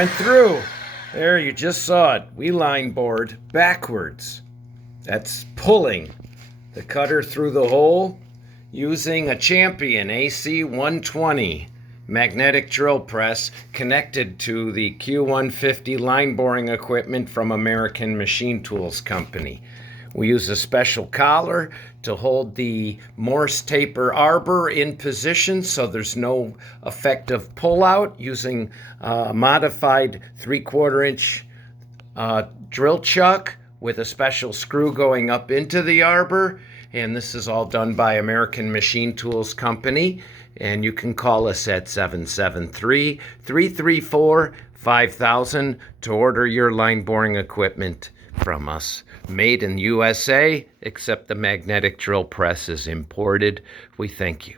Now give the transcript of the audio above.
went through. There, you just saw it. We line bored backwards. That's pulling the cutter through the hole using a Champion AC 120 magnetic drill press connected to the Q150 line boring equipment from American Machine Tools Company. We use a special collar to hold the Morse taper arbor in position so there's no effective pullout, using a modified 3/4 inch drill chuck with a special screw going up into the arbor. And this is all done by American Machine Tools Company. And you can call us at 773-334-5000 to order your line boring equipment from us. Made in USA, except the magnetic drill press is imported. We thank you.